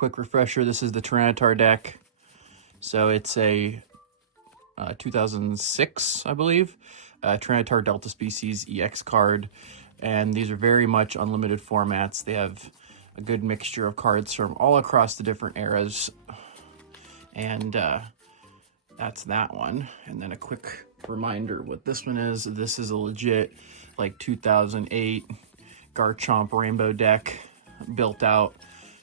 quick refresher, this is the Tyranitar deck. So it's a 2006, I believe, Tyranitar Delta Species EX card. And these are very much unlimited formats. They have a good mixture of cards from all across the different eras. And that's that one. And then a quick reminder what this one is. This is a legit, like, 2008 Garchomp rainbow deck, built out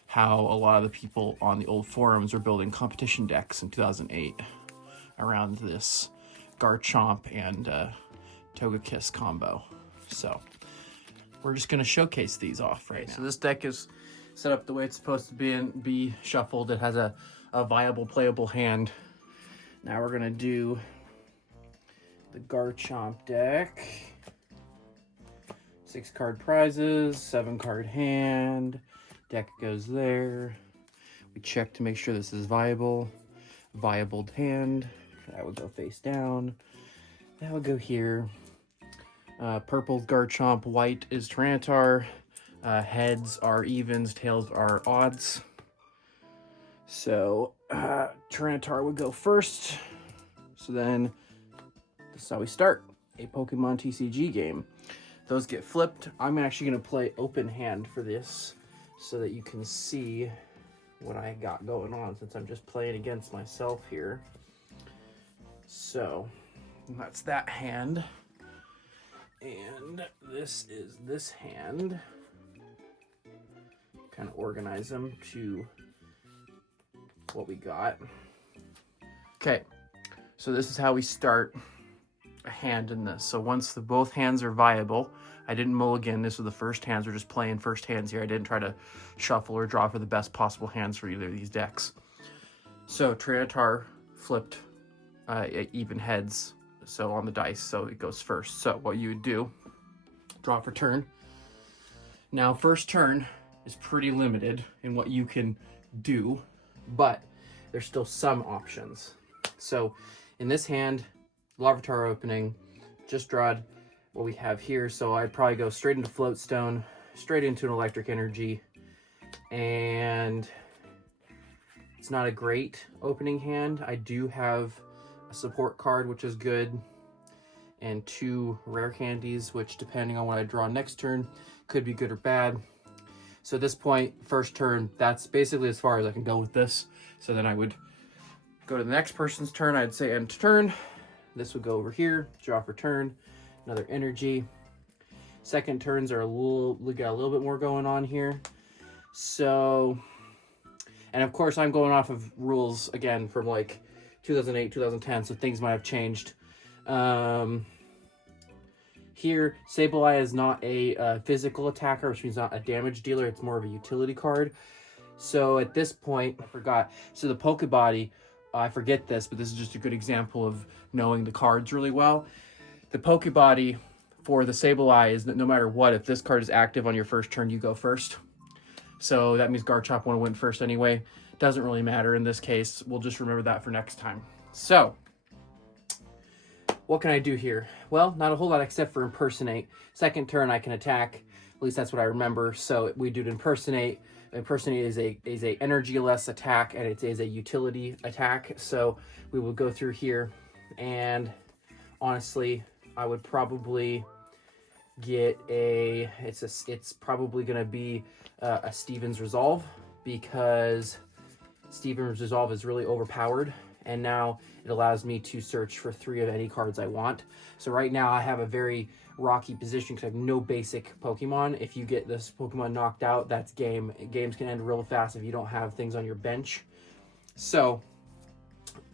how a lot of the people on the old forums were building competition decks in 2008 around this Garchomp and Togekiss combo. So we're just going to showcase these off right now. So this deck is set up the way it's supposed to be and be shuffled. It has a viable playable hand. Now we're going to do the Garchomp deck. 6 card prizes, 7 card hand. Deck goes there. We check to make sure this is viable. Viable hand. That would go face down. That would go here. Purple Garchomp, white is Tyranitar. Heads are evens, tails are odds. So Tyranitar would go first. So then this is how we start a Pokemon TCG game. Those get flipped. I'm actually going to play open hand for this so that you can see what I got going on, since I'm just playing against myself here. So that's that hand. And this is this hand. Kind of organize them to what we got. Okay, so this is how we start a hand in this. So once both hands are viable, I didn't mulligan. This was the first hands. We're just playing first hands here. I didn't try to shuffle or draw for the best possible hands for either of these decks. So Tyranitar flipped even heads, so on the dice, so it goes first. So what you would do, draw for turn. Now first turn is pretty limited in what you can do, but there's still some options. So in this hand, Larvitar opening, just drawed what we have here. So I'd probably go straight into Floatstone, straight into an Electric Energy, and it's not a great opening hand. I do have a support card, which is good, and 2 rare candies, which depending on what I draw next turn could be good or bad. So at this point, first turn, that's basically as far as I can go with this. So then I would go to the next person's turn. I'd say end turn. This would go over here, draw for turn, another energy. Second turns are we got a little bit more going on here. So, and of course I'm going off of rules again from like 2008, 2010, so things might have changed. Here, Sableye is not a physical attacker, which means not a damage dealer. It's more of a utility card. So at this point, I forgot. So the Pokebody, I forget this, but this is just a good example of knowing the cards really well. The Pokebody for the Sableye is that no matter what, if this card is active on your first turn, you go first. So that means Garchomp want to win first anyway. Doesn't really matter in this case. We'll just remember that for next time. So what can I do here? Well, not a whole lot except for Impersonate. Second turn I can attack. At least that's what I remember. So we do Impersonate. Impersonate is a energy-less attack, and it is a utility attack. So we will go through here, and honestly, I would probably get it's probably going to be a Steven's Resolve, because Steven's Resolve is really overpowered, and now it allows me to search for 3 of any cards I want. So right now I have a very rocky position because I have no basic Pokemon. If you get this Pokemon knocked out, that's game. Games can end real fast if you don't have things on your bench. So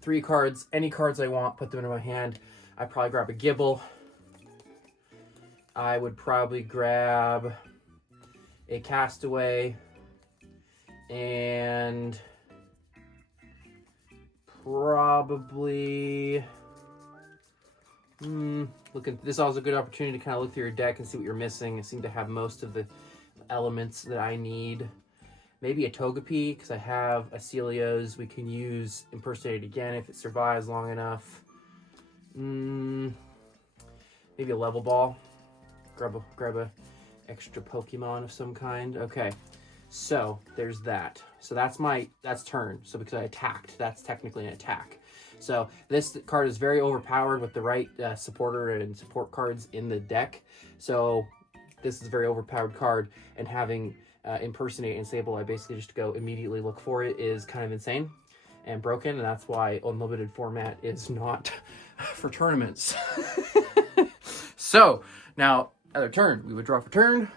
3 cards, any cards I want, put them in my hand. I'd probably grab a Gibble. I would probably grab a Castaway, and probably look at this. Also a good opportunity to kind of look through your deck and see what you're missing. I seem to have most of the elements that I need. Maybe a Togepi, because I have a Celios. We can use Impersonate again if it survives long enough. Maybe a Level Ball. Grab a extra Pokemon of some kind. Okay, so there's that. So that's turn. So because I attacked, that's technically an attack. So this card is very overpowered with the right supporter and support cards in the deck. So this is a very overpowered card, and having Impersonate and Sableye basically just go immediately look for it is kind of insane and broken, and that's why Unlimited format is not for tournaments. So now, other turn. We would draw for turn.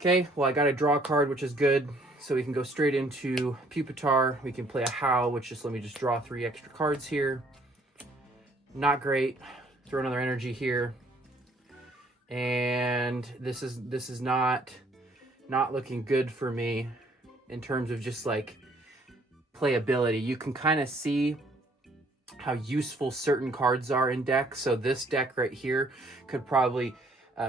Okay, well I got to draw a card, which is good. So we can go straight into Pupitar. We can play a Howl, which just let me just draw 3 extra cards here. Not great. Throw another energy here. And this is not looking good for me in terms of just like playability. You can kind of see how useful certain cards are in decks. So this deck right here could probably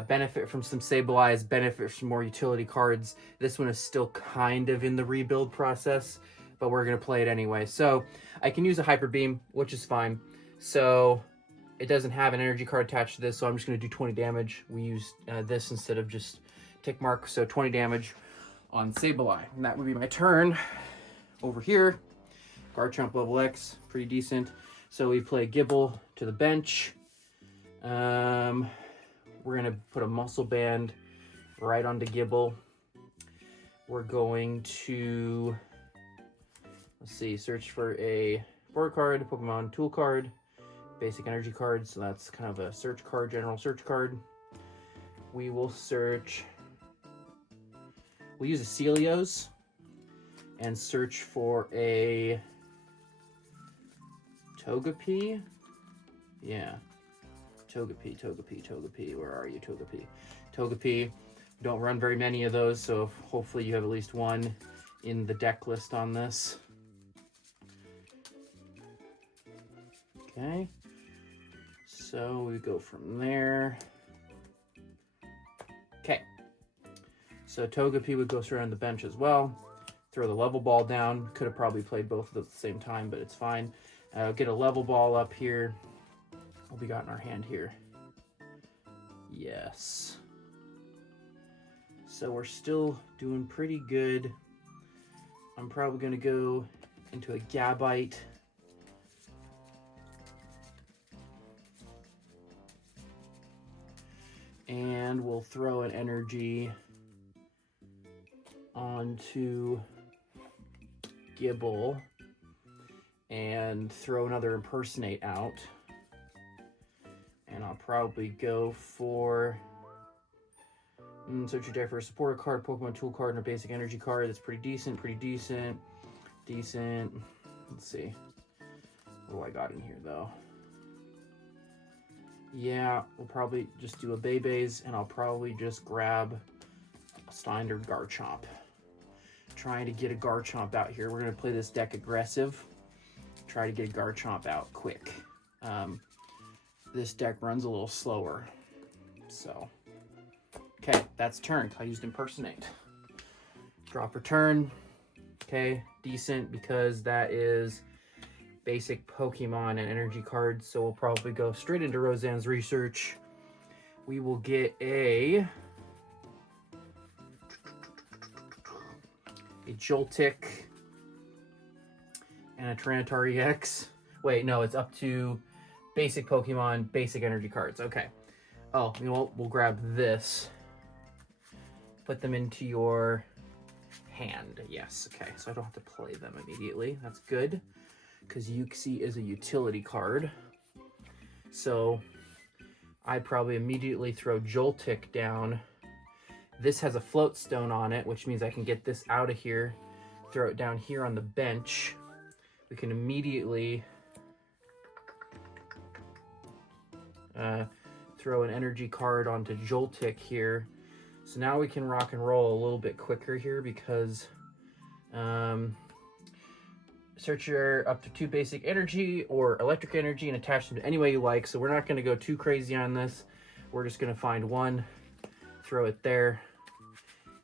benefit from some Sableyes, benefit from more utility cards. This one is still kind of in the rebuild process, but we're going to play it anyway. So I can use a Hyper Beam, which is fine. So it doesn't have an energy card attached to this, so I'm just going to do 20 damage. We use this instead of just tick mark, so 20 damage on Sableye. And that would be my turn. Over here, Garchomp level X, pretty decent. So we play Gibble to the bench. We're going to put a Muscle Band right onto Gibble. We're going to, let's see, search for a board card, Pokemon tool card, basic energy card. So that's kind of a search card, general search card. We will search, we'll use a Celios and search for a Togepi. Yeah. Togepi, where are you, Togepi? Togepi, don't run very many of those, so hopefully you have at least one in the deck list on this. Okay, so we go from there. Okay, so Togepi would go straight on the bench as well. Throw the level ball down. Could have probably played both of them at the same time, but it's fine. Get a level ball up here. What we got in our hand here? Yes. So we're still doing pretty good. I'm probably going to go into a Gabite. And we'll throw an energy onto Gibble and throw another Impersonate out. And I'll probably go for search your deck for a supporter card, Pokemon tool card, and a basic energy card. That's pretty decent, decent. Let's see. What do I got in here, though? Yeah, we'll probably just do a Beyblade, and I'll probably just grab a standard Garchomp. Trying to get a Garchomp out here. We're going to play this deck aggressive. Try to get a Garchomp out quick. This deck runs a little slower. So, okay, that's turn. I used Impersonate. Drop return. Okay, decent because that is basic Pokemon and energy cards. So we'll probably go straight into Roseanne's Research. We will get a Joltik and a Tyranitar EX. Wait, no, it's up to basic Pokemon, basic energy cards. Okay. Oh, you know, we'll grab this. Put them into your hand. Yes, okay. So I don't have to play them immediately. That's good. Because Uxie is a utility card. So I probably immediately throw Joltik down. This has a float stone on it, which means I can get this out of here. Throw it down here on the bench. We can immediately throw an energy card onto Joltik here. So now we can rock and roll a little bit quicker here because search your up to 2 basic energy or electric energy and attach them to any way you like. So we're not going to go too crazy on this. We're just going to find one, throw it there,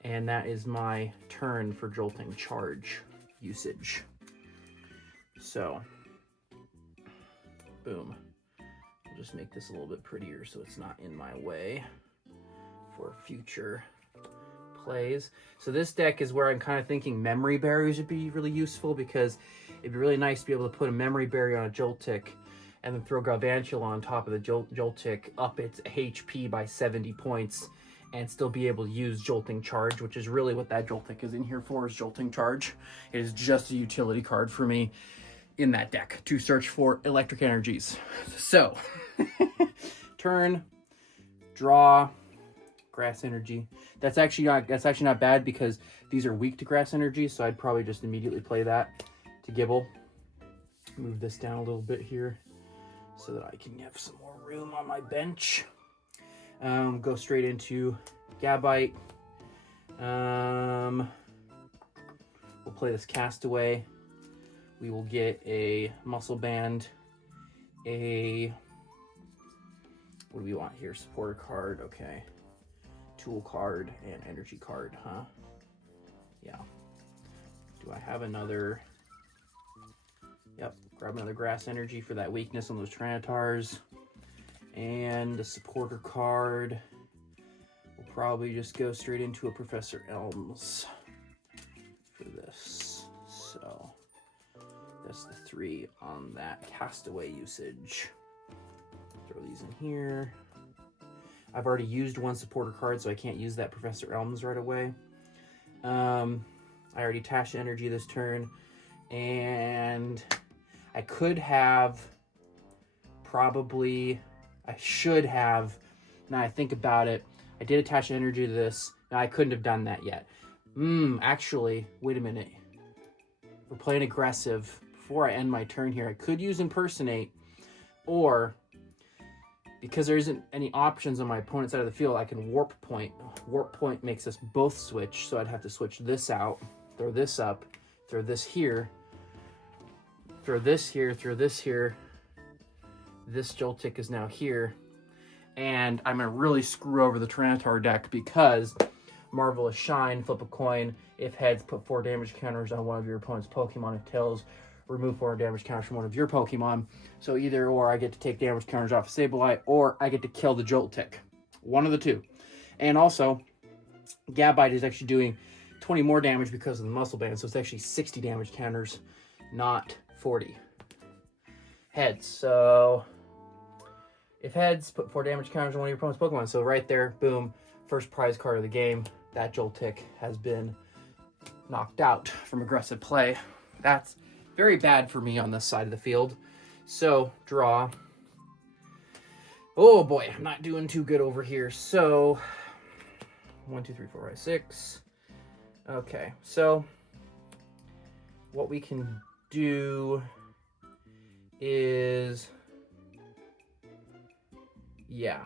and that is my turn for Jolting Charge usage. So, boom. I'll just make this a little bit prettier so it's not in my way for future plays. So this deck is where I'm kind of thinking memory berries would be really useful, because it'd be really nice to be able to put a memory berry on a Joltik and then throw Galvantula on top of the Joltik, up its HP by 70 points, and still be able to use Jolting Charge, which is really what that Joltik is in here for, is Jolting Charge. It is just a utility card for me in that deck to search for electric energies. So, turn, draw, Grass Energy. That's actually not bad, because these are weak to Grass Energy, so I'd probably just immediately play that to Gibble. Move this down a little bit here so that I can have some more room on my bench. Go straight into Gabite. We'll play this Castaway. We will get a Muscle Band, what do we want here? Supporter card, okay. Tool card and energy card, huh? Yeah. Do I have another? Yep, grab another Grass Energy for that weakness on those Tyranitars. And the supporter card. We'll probably just go straight into a Professor Elms for this. So that's the 3 on that Castaway usage. Throw these in here. I've already used one supporter card, so I can't use that Professor Elms right away. I already attached energy this turn, and I could have I should have, now I think about it, I did attach energy to this. Now I couldn't have done that yet. Actually, wait a minute. We're playing aggressive. Before I end my turn here, I could use Impersonate, or because there isn't any options on my opponent's side of the field, I can Warp Point. Warp Point makes us both switch, so I'd have to switch this out, throw this up, throw this here, throw this here, throw this here. This Joltik is now here, and I'm going to really screw over the Tyranitar deck, because Marvelous Shine, flip a coin. If heads, put 4 damage counters on one of your opponent's Pokemon. If tails, remove 4 damage counters from one of your Pokemon. So either or, I get to take damage counters off of Sableye, or I get to kill the Joltik. One of the two. And also, Gabite is actually doing 20 more damage because of the Muscle Band, so it's actually 60 damage counters, not 40. Heads, so if heads, put 4 damage counters on one of your opponent's Pokemon. So right there, boom, first prize card of the game. That Joltik has been knocked out from aggressive play. That's very bad for me on this side of the field. So, draw. Oh boy, I'm not doing too good over here. So, 1, 2, 3, 4, 5, 6. Okay, so what we can do is, yeah,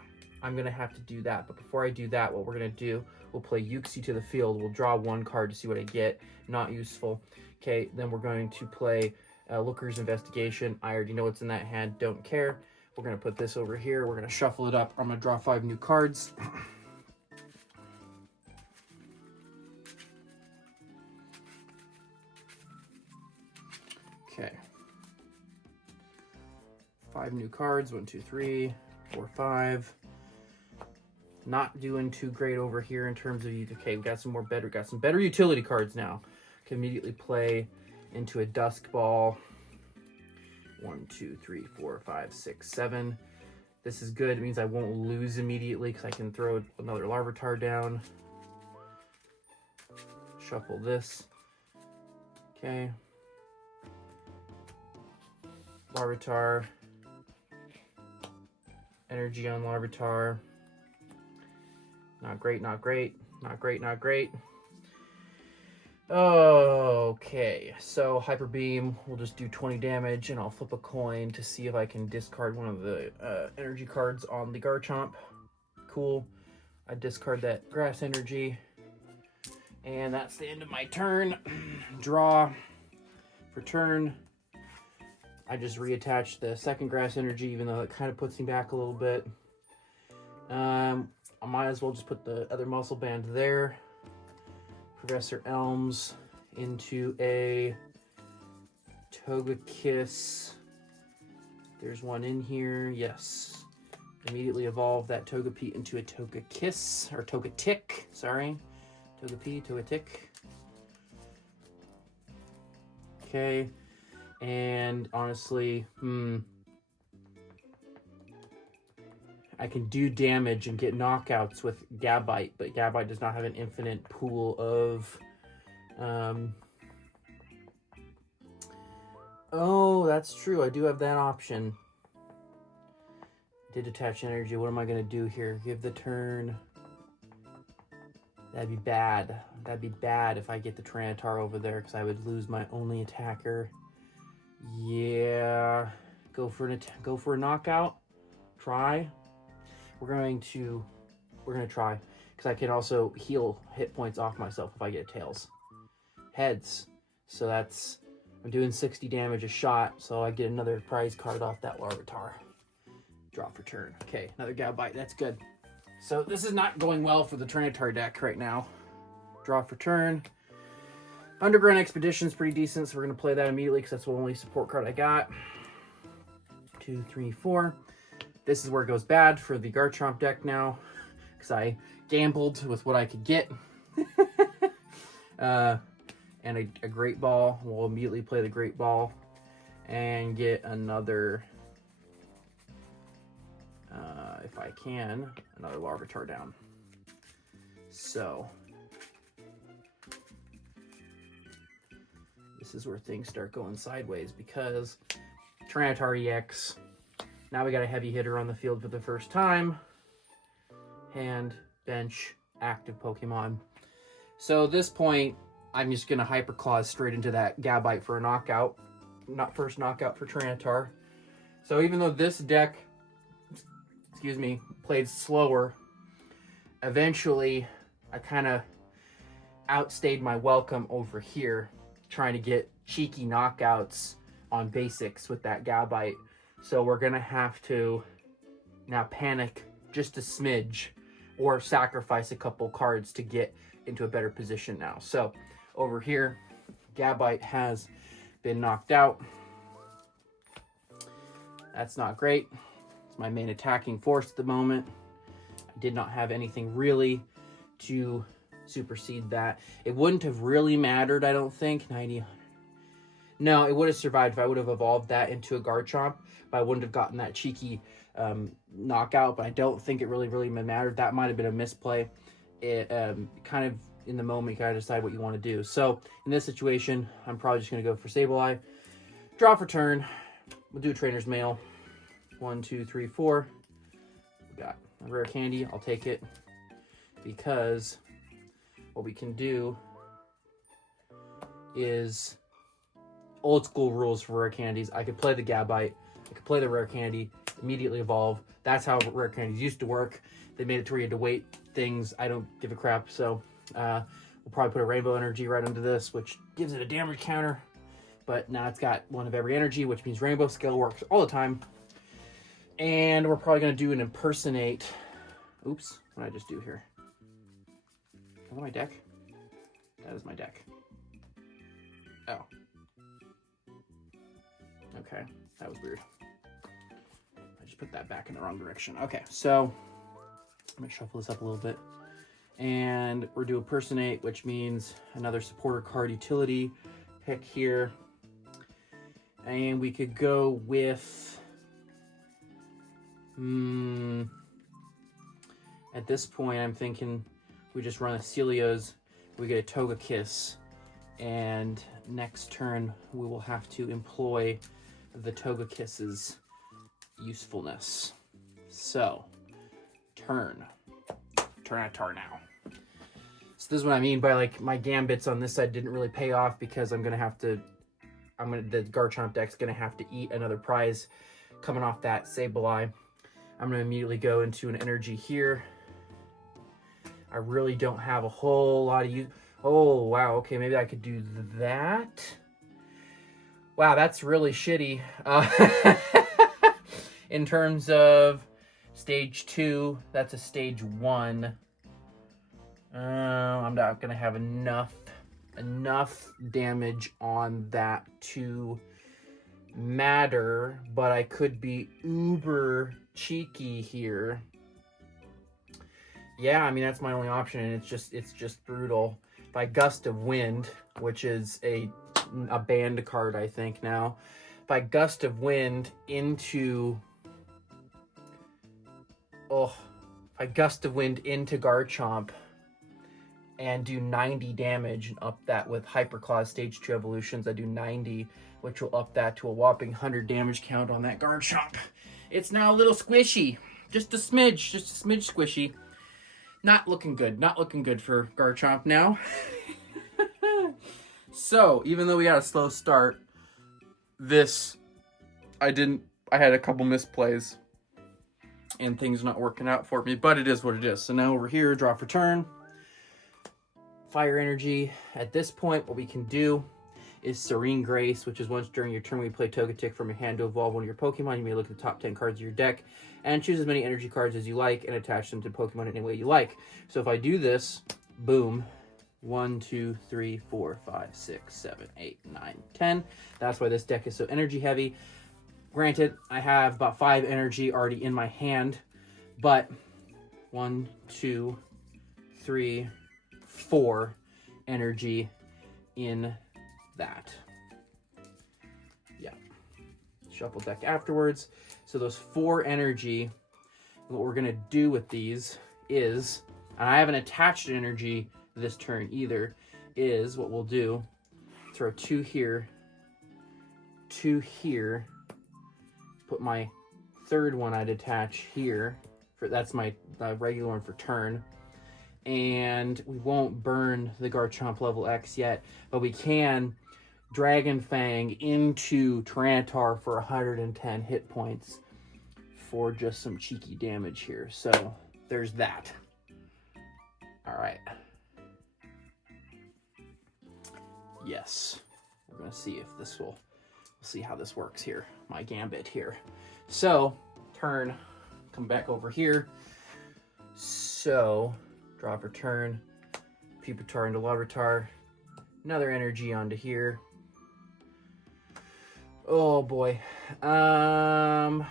I'm going to have to do that. But before I do that, what we're going to do, we'll play Uxie to the field. We'll draw 1 card to see what I get. Not useful. Okay, then we're going to play Looker's Investigation. I already know what's in that hand. Don't care. We're going to put this over here. We're going to shuffle it up. I'm going to draw 5 new cards. Okay. 5 new cards. 1, 2, 3, 4, 5. Not doing too great over here in terms of, okay, we got some better utility cards now. Can immediately play into a Dusk Ball. 1, 2, 3, 4, 5, 6, 7. This is good. It means I won't lose immediately because I can throw another Larvitar down. Shuffle this. Okay. Larvitar. Energy on Larvitar. Not great, not great. Not great, not great. Okay, so Hyper Beam, we'll just do 20 damage, and I'll flip a coin to see if I can discard one of the energy cards on the Garchomp. Cool. I discard that Grass Energy. And that's the end of my turn. Draw for turn. I just reattach the second Grass Energy, even though it kind of puts me back a little bit. I might as well just put the other Muscle Band there. Professor Elms into a Togekiss. There's one in here. Yes. Immediately evolve that Togepi into a Togekiss, or Togetic, sorry. Togepi, Togetic. Okay, and honestly, I can do damage and get knockouts with Gabite, but Gabite does not have an infinite pool of... Oh, that's true. I do have that option. Did detach energy. What am I going to do here? Give the turn. That'd be bad. That'd be bad if I get the Tyranitar over there, because I would lose my only attacker. Yeah. Go for a knockout. Try. We're going to try, because I can also heal hit points off myself if I get tails. Heads. So that's... I'm doing 60 damage a shot, so I get another prize card off that Larvitar. Draw for turn. Okay, another Gabite. That's good. So this is not going well for the Tyranitar deck right now. Draw for turn. Underground Expedition is pretty decent, so we're going to play that immediately because that's the only support card I got. 2, 3, 4. This is where it goes bad for the Garchomp deck now, because I gambled with what I could get. And a Great Ball. We'll immediately play the Great Ball and get another, if I can, another Larvitar down. So this is where things start going sideways, because Tyranitar EX. Now we got a heavy hitter on the field for the first time. Hand, bench, active Pokemon. So at this point, I'm just going to Hyper Claws straight into that Gabite for a knockout. First knockout for Tyranitar. So even though this deck, played slower, eventually I kind of outstayed my welcome over here, trying to get cheeky knockouts on basics with that Gabite. So we're going to have to now panic just a smidge, or sacrifice a couple cards to get into a better position now. So over here, Gabite has been knocked out. That's not great. It's my main attacking force at the moment. I did not have anything really to supersede that. It wouldn't have really mattered, I don't think. 90. No, it would have survived if I would have evolved that into a Garchomp, but I wouldn't have gotten that cheeky knockout. But I don't think it really mattered. That might have been a misplay. It kind of, in the moment, you gotta decide what you want to do. So in this situation, I'm probably just gonna go for Sableye. Draw for turn. We'll do Trainer's Mail. 1, 2, 3, 4. We got a rare candy. I'll take it, because what we can do is old school rules for rare candies. I could play the Gabite. I could play the rare candy, immediately evolve. That's how rare candies used to work. They made it to where you had to wait things. I don't give a crap. So we'll probably put a Rainbow Energy right under this, which gives it a damage counter. But now it's got one of every energy, which means Rainbow Skill works all the time. And we're probably going to do an Impersonate. Oops, what did I just do here? Is that my deck? That is my deck. Oh. Okay, that was weird. I just put that back in the wrong direction. Okay, so I'm going to shuffle this up a little bit. And we're doing Impersonate, which means another supporter card utility pick here. And we could go with... at this point, I'm thinking we just run a Celios, we get a Togekiss, and next turn we will have to employ the Togekiss's usefulness. So, Tyranitar now. So this is what I mean by, like, my gambits on this side didn't really pay off, because the Garchomp deck's gonna have to eat another prize coming off that Sableye. I'm gonna immediately go into an energy here. I really don't have a whole lot of use. Oh, wow, okay, maybe I could do that. Wow, that's really shitty. In terms of stage 2, that's a stage 1. I'm not gonna have enough damage on that to matter, but I could be uber cheeky here Yeah, I mean, that's my only option, and it's just brutal. By Gust of Wind, which is a banned card, I think, now. By Gust of Wind into... Oh, I Gust of Wind into Garchomp and do 90 damage and up that with Hyper Claws Stage 2 evolutions. I do 90, which will up that to a whopping 100 damage count on that Garchomp. It's now a little squishy. Just a smidge squishy. Not looking good. Not looking good for Garchomp now. So, even though we got a slow start, I had a couple misplays and things not working out for me, but it is what it is. So now over here, draw for turn. Fire Energy. At this point, what we can do is Serene Grace, which is once during your turn when you play Togetic from your hand to evolve one of your Pokemon. You may look at the top 10 cards of your deck and choose as many energy cards as you like and attach them to Pokemon any way you like. So if I do this, boom, 1, 2, 3, 4, 5, 6, 7, 8, 9, 10. That's why this deck is so energy heavy. Granted, I have about 5 energy already in my hand, but 1, 2, 3, 4 energy in that. Yeah. Shuffle deck afterwards. So those 4 energy, what we're going to do with these is, and I haven't attached energy this turn either, is what we'll do, throw 2 here, 2 here, put my third one I'd attach here, that's my regular one for turn, and we won't burn the Garchomp level X yet, but we can Dragon Fang into Tyranitar for 110 hit points for just some cheeky damage here. So there's that. All right. Yes, we're gonna see if this will, we'll see how this works here. My gambit here. So turn, come back over here. So draw for turn, Pupitar into Larvitar, another energy onto here. Oh boy. I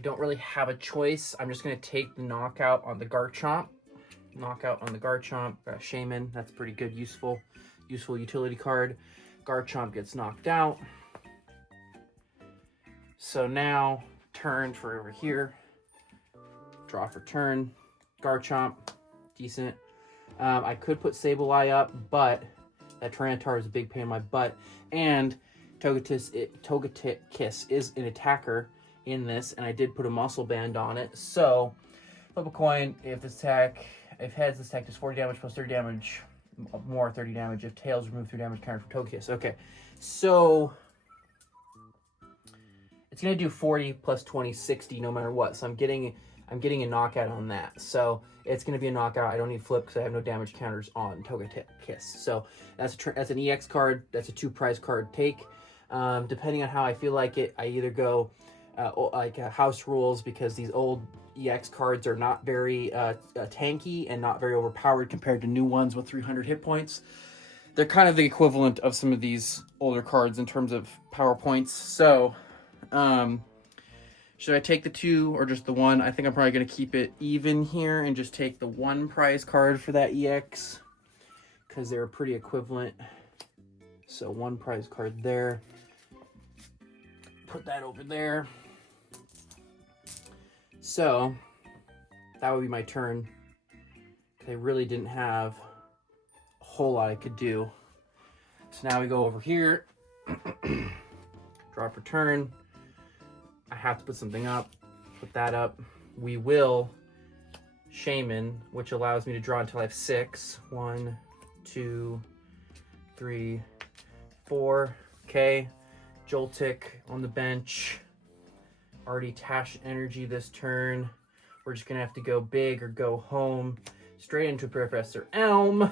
don't really have a choice. I'm just gonna take the knockout on the Garchomp. Knockout on the Garchomp. Shaman, that's pretty good, useful utility card. Garchomp gets knocked out. So now, turn for over here. Draw for turn. Garchomp, decent. I could put Sableye up, but that Tyranitar is a big pain in my butt. And Togekiss is an attacker in this, and I did put a muscle band on it. So, flip a coin. If heads, this attack does 40 damage plus 30 damage, more 30 damage. If tails, remove 3 damage counter from Togekiss. Okay, so it's gonna do 40 plus 20, 60 no matter what. So I'm getting a knockout on that. So it's gonna be a knockout. I don't need flip because I have no damage counters on Togekiss. So that's an EX card. That's a 2 prize card take. Depending on how I feel like it, I either go house rules, because these old EX cards are not very tanky and not very overpowered compared to new ones with 300 hit points. They're kind of the equivalent of some of these older cards in terms of power points. So, should I take the 2 or just the 1? I think I'm probably going to keep it even here and just take the 1 prize card for that EX, because they're pretty equivalent. So 1 prize card there. Put that over there. So that would be my turn. I really didn't have a whole lot I could do. So now we go over here. Draw for turn. I have to put something up. Put that up. We will Shaman, which allows me to draw until I have 6. 1, 2, 3, 4. Okay. Joltik on the bench. Already attached energy this turn. We're just gonna have to go big or go home. Straight into Professor Elm,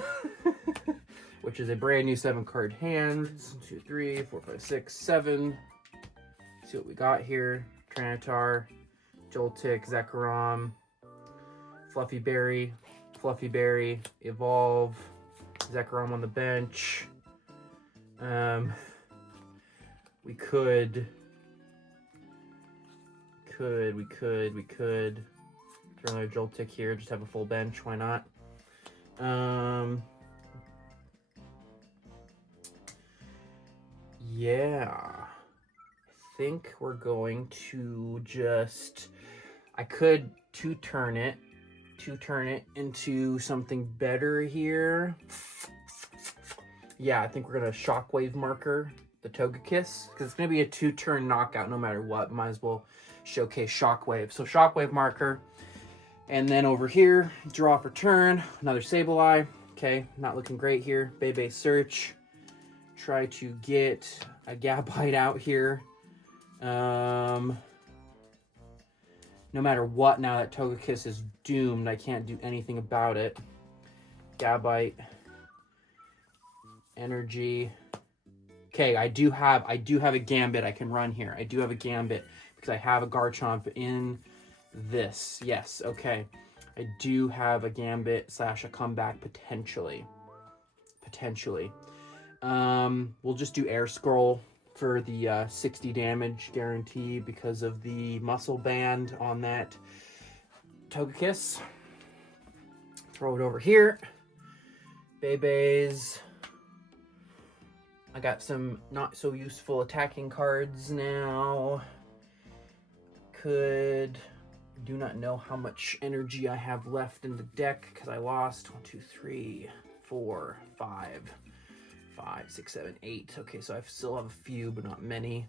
which is a brand new 7-card hand. 1, 2, 3, 4, 5, 6, 7. See what we got here. Tyranitar, Joltik, Zekrom, Fluffy Berry, Evolve, Zekrom on the bench. We could could throw another Joltik here, just have a full bench, why not? Yeah, I think we're going to just, I could two-turn it into something better here. Yeah, I think we're gonna Shockwave Marker the Togekiss, because it's gonna be a two-turn knockout no matter what. Might as well showcase Shockwave. So Shockwave Marker, and then over here, draw for turn, another Sableye. Okay, not looking great here. Bebe Search. Try to get a Gabite out here. No matter what, now that Togekiss is doomed, I can't do anything about it. Gabite. Energy. Okay, I do have a Gambit I can run here. I do have a Gambit because I have a Garchomp in this. Yes, okay. I do have a Gambit / a comeback potentially. We'll just do Air Scroll for the 60 damage guarantee because of the muscle band on that Togekiss. Throw it over here. Bebe's. I got some not so useful attacking cards now. Do not know how much energy I have left in the deck because I lost 1, 2, 3, 4, 5, 6, 7, 8. Okay, so I still have a few, but not many.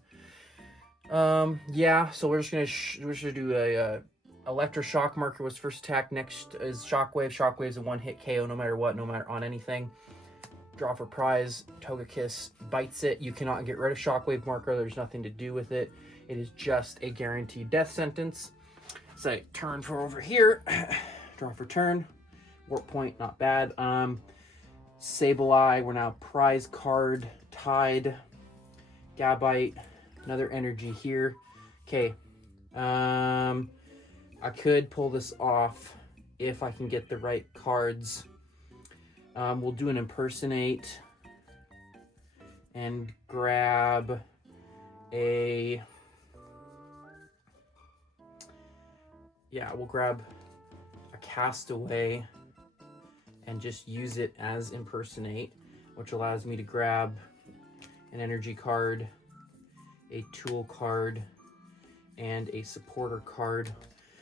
Yeah, so we're just gonna do a Electroshock Marker was first attack. Next is Shockwave. Shockwave's a one-hit KO no matter what, no matter on anything. Draw for prize. Togekiss bites it. You cannot get rid of Shockwave Marker. There's nothing to do with it. It is just a guaranteed death sentence. So turn for over here. Draw for turn. Warp Point, not bad. Sableye, we're now prize card tied. Gabite, another energy here. Okay. I could pull this off if I can get the right cards. We'll do an Impersonate and grab a... Yeah, we'll grab a Castaway and just use it as Impersonate, which allows me to grab an energy card, a tool card, and a supporter card.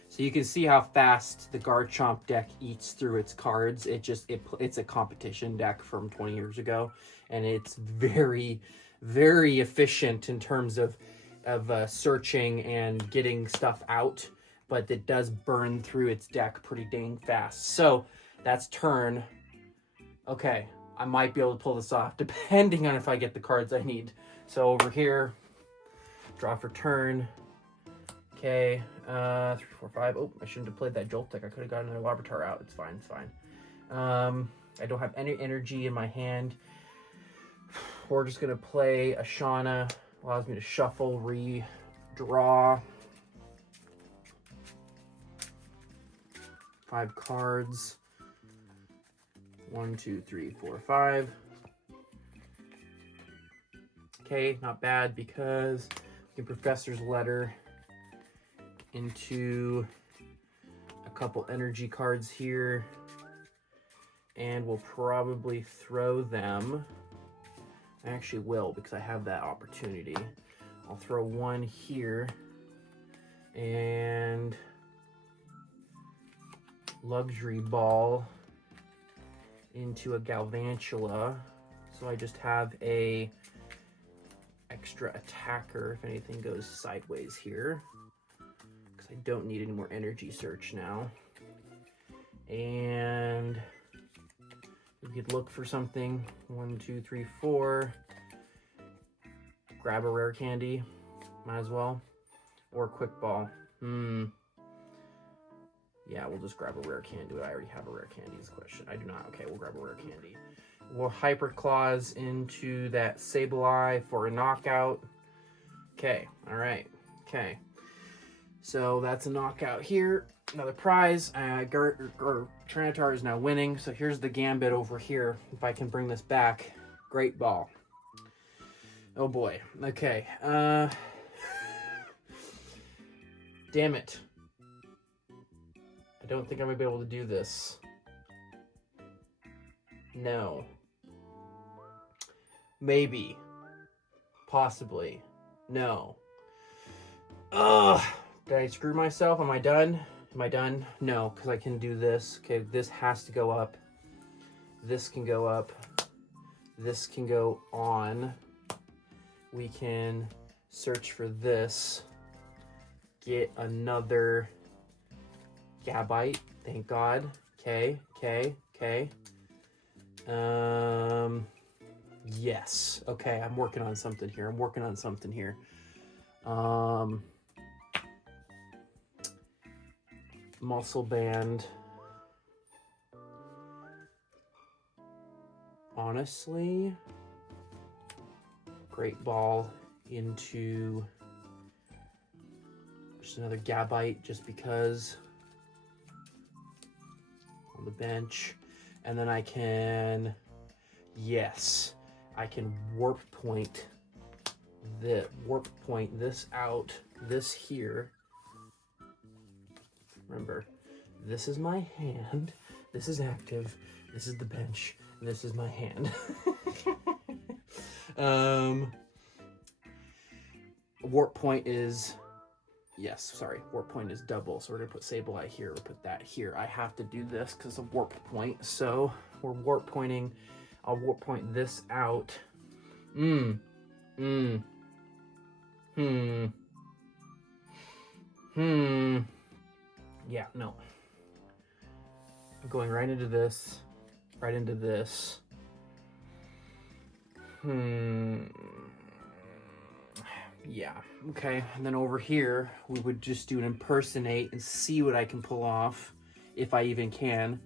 So you can see how fast the Garchomp deck eats through its cards. It's a competition deck from 20 years ago, and it's very, very efficient in terms of searching and getting stuff out, but it does burn through its deck pretty dang fast. So that's turn. Okay, I might be able to pull this off depending on if I get the cards I need. So over here, draw for turn. Okay, 3, 4, 5. Oh, I shouldn't have played that Joltik. I could have gotten another Larvitar out. It's fine, it's fine. I don't have any energy in my hand. We're just going to play a Shauna. Allows me to shuffle, redraw. 5 cards. 1, 2, 3, 4, 5. Okay, not bad because we can Professor's Letter into a couple energy cards here, and we'll probably throw them. I actually will because I have that opportunity. I'll throw one here and Luxury Ball into a Galvantula, so I just have a extra attacker if anything goes sideways here, because I don't need any more energy search now. And we could look for something. 1, 2, 3, 4. Grab a rare candy, might as well, or quick ball. Yeah, we'll just grab a rare candy. Do I already have a rare candy is the question. I do not. Okay, we'll grab a rare candy. We'll Hyper Claws into that Sableye for a knockout. Okay, all right. Okay, so that's a knockout here. Another prize. Tyranitar is now winning. So here's the Gambit over here. If I can bring this back. Great ball. Oh boy. Okay. Damn it. I don't think I'm gonna be able to do this. No. Maybe. Possibly. No. Ugh. Did I screw myself? Am I done? Am I done? No, because I can do this. Okay, this has to go up. This can go up. This can go on. We can search for this. Get another Gabite. Thank God. Okay. Yes. Okay, I'm working on something here. Muscle band. Honestly, great ball into just another Gabite just because on the bench. And then I can, yes, I can warp point this out, this here. Remember, this is my hand, this is active, this is the bench, and this is my hand. Warp point is, yes, sorry, warp point is double, so we're gonna put Sableye here, we'll put that here. I have to do this because of warp point, so we're warp pointing. I'll warp point this out. Yeah, no. I'm going right into this, right into this. Yeah, okay. And then over here, we would just do an impersonate and see what I can pull off, if I even can.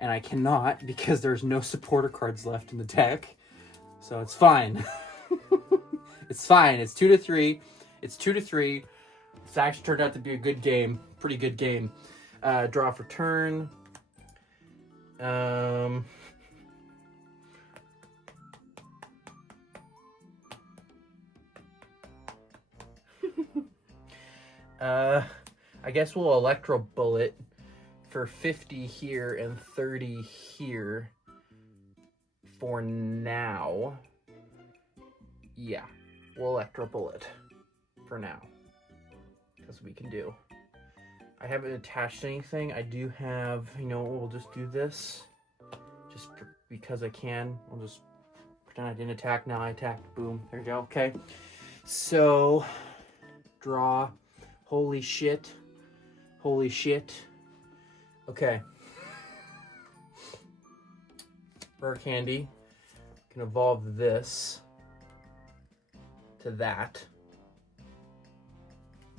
And I cannot because there's no supporter cards left in the deck. So it's fine. It's fine. It's 2-3. It's 2-3. It's actually turned out to be a good game. Pretty good game. Draw for turn. I guess we'll Electro Bullet for 50 here and 30 here for now. Yeah, we'll Electro Bullet for now. Because we can do. I haven't attached anything. I do have, you know, we'll just do this. Just because I can. I'll just pretend I didn't attack. Now I attacked. Boom. There you go. Okay. So, draw. Holy shit. Holy shit. Okay. Rare Candy. Can evolve this to that.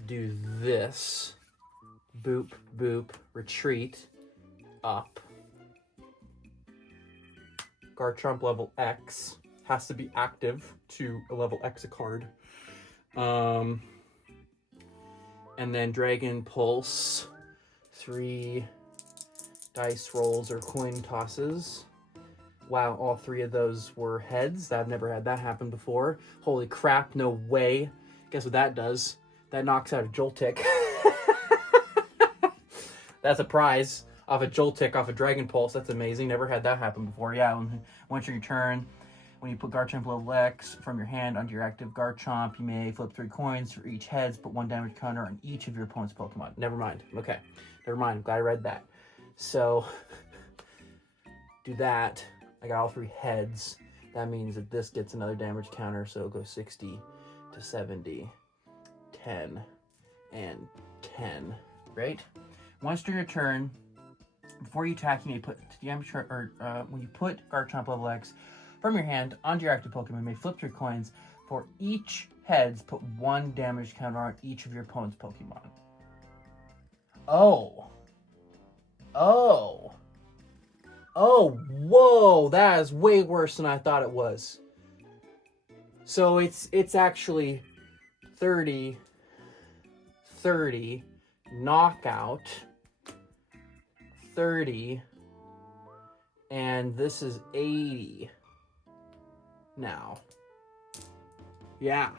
Do this. Boop, boop, retreat, up. Garchomp level X. Has to be active to a level X a card. And then Dragon Pulse. 3 dice rolls or coin tosses. Wow, all 3 of those were heads. I've never had that happen before. Holy crap, no way. Guess what that does? That knocks out a Joltik. That's a prize off a Joltik, off a Dragon Pulse. That's amazing. Never had that happen before. Yeah, once your turn, when you put Garchomp level X from your hand onto your active Garchomp, you may flip 3 coins for each heads, put 1 damage counter on each of your opponent's Pokemon. Never mind. Okay. Never mind. I'm glad I read that. So, do that. I got all 3 heads. That means that this gets another damage counter, so it'll go 60 to 70, 10, and 10. Right? Once during your turn, before you attack, you may put damage, when you put Garchomp level X from your hand onto your active Pokemon, you may flip 3 coins. For each heads, put 1 damage counter on each of your opponent's Pokemon. Oh, whoa, that is way worse than I thought it was. So it's actually 30, knockout, 30, and this is 80 now. Yeah,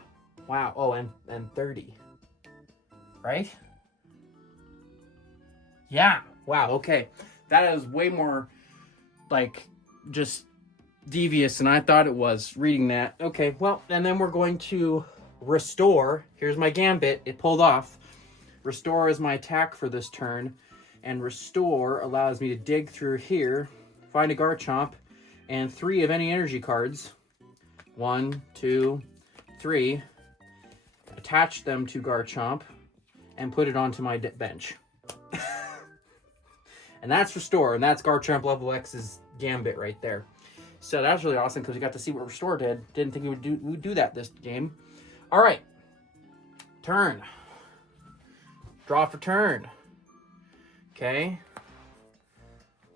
wow. Oh, and 30, right? Yeah. Wow. Okay. That is way more like just devious than I thought it was reading that. Okay. Well, and then we're going to restore. Here's my gambit. It pulled off. Restore is my attack for this turn. And restore allows me to dig through here, find a Garchomp, and 3 of any energy cards. 1, 2, 3. Attach them to Garchomp and put it onto my bench. And that's restore, and that's Garchomp level X's gambit right there. So that's really awesome because we got to see what restore did. Didn't think we would do that this game. All right, turn. Draw for turn. Okay.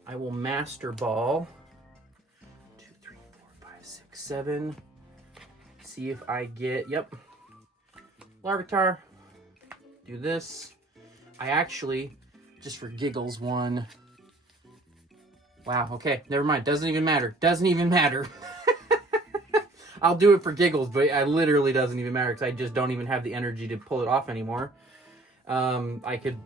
I will Master Ball. 2, 3, 4, 5, 6, 7. See if I get, yep. Larvitar. Do this. I actually, just for giggles, won. Wow, okay, never mind. Doesn't even matter. Doesn't even matter. I'll do it for giggles, but it literally doesn't even matter because I just don't even have the energy to pull it off anymore. I could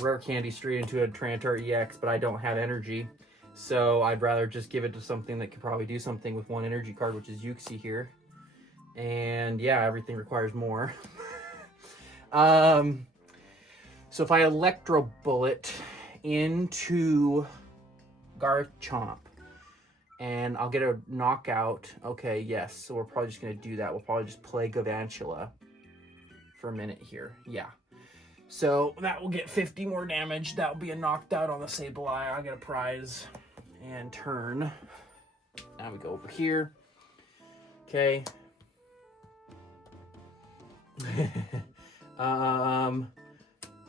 rare candy straight into a Tyranitar EX, but I don't have energy. So I'd rather just give it to something that could probably do something with 1 energy card, which is Uxie here. And yeah, everything requires more. So if I Electro Bullet into Garchomp, and I'll get a knockout. Okay, yes. So we're probably just going to do that. We'll probably just play Galvantula for a minute here. Yeah. So that will get 50 more damage. That will be a knocked out on the Sableye. I'll get a prize. And turn. Now we go over here. Okay.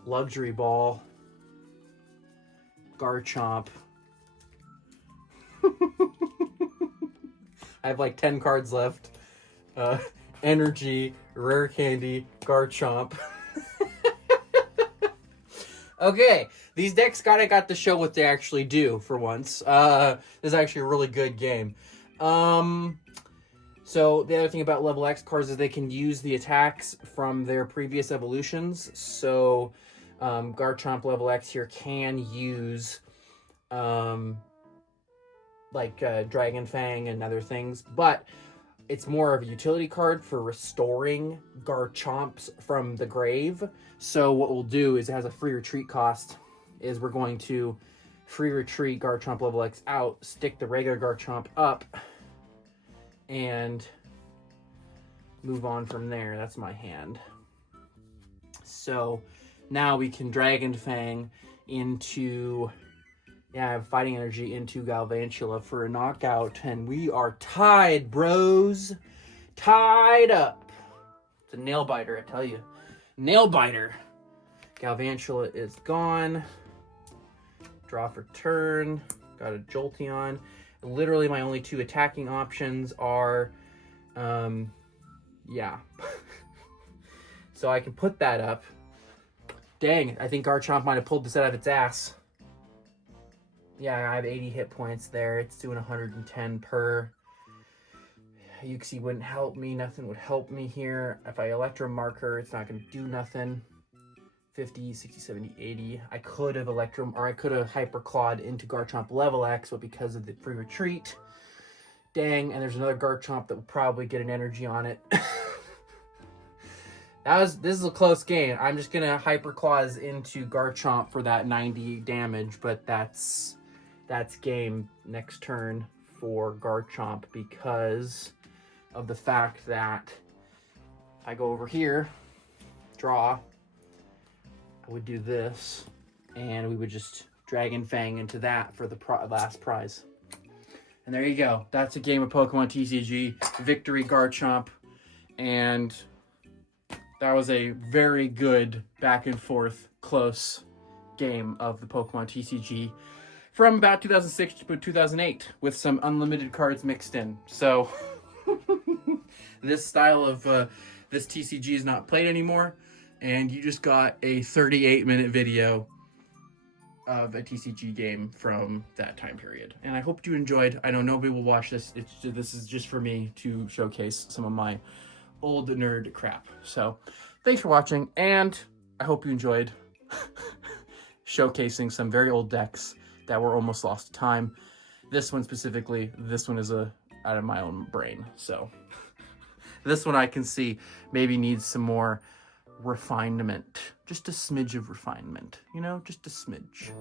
Luxury Ball. Garchomp. I have like 10 cards left. Energy, Rare Candy, Garchomp. Okay, these decks got to show what they actually do for once. This is actually a really good game. So the other thing about level X cards is they can use the attacks from their previous evolutions. So Garchomp level X here can use Dragon Fang and other things, but it's more of a utility card for restoring Garchomps from the grave. So what we'll do is it has a free retreat cost, is we're going to free retreat Garchomp level X out, stick the regular Garchomp up, and move on from there. That's my hand. So now we can Dragon Fang into... Yeah, I have Fighting Energy into Galvantula for a knockout, and we are tied, bros. Tied up. It's a nail biter, I tell you. Nail biter. Galvantula is gone. Draw for turn. Got a Jolteon. Literally, my only 2 attacking options are, yeah. So I can put that up. Dang, I think Garchomp might have pulled this out of its ass. Yeah, I have 80 hit points there. It's doing 110 per. Uxie wouldn't help me. Nothing would help me here. If I Electro Marker, it's not going to do nothing. 50, 60, 70, 80. I could have Hyper Clawed into Garchomp level X, but because of the free retreat. Dang, and there's another Garchomp that will probably get an energy on it. This is a close game. I'm just going to Hyper Claws into Garchomp for that 90 damage, but that's game next turn for Garchomp because of the fact that I go over here, draw, I would do this, and we would just Dragon Fang into that for the last prize. And there you go. That's a game of Pokemon TCG. Victory Garchomp. And that was a very good back and forth close game of the Pokemon TCG from about 2006 to 2008 with some unlimited cards mixed in. So this style of this TCG is not played anymore, and you just got a 38-minute video of a TCG game from that time period. And I hope you enjoyed. I know nobody will watch this. This is just for me to showcase some of my old nerd crap. So thanks for watching, and I hope you enjoyed. showcasing some very old decks that were almost lost to time. This one specifically, this one is out of my own brain. So this one I can see maybe needs some more refinement. Just a smidge of refinement, you know, just a smidge.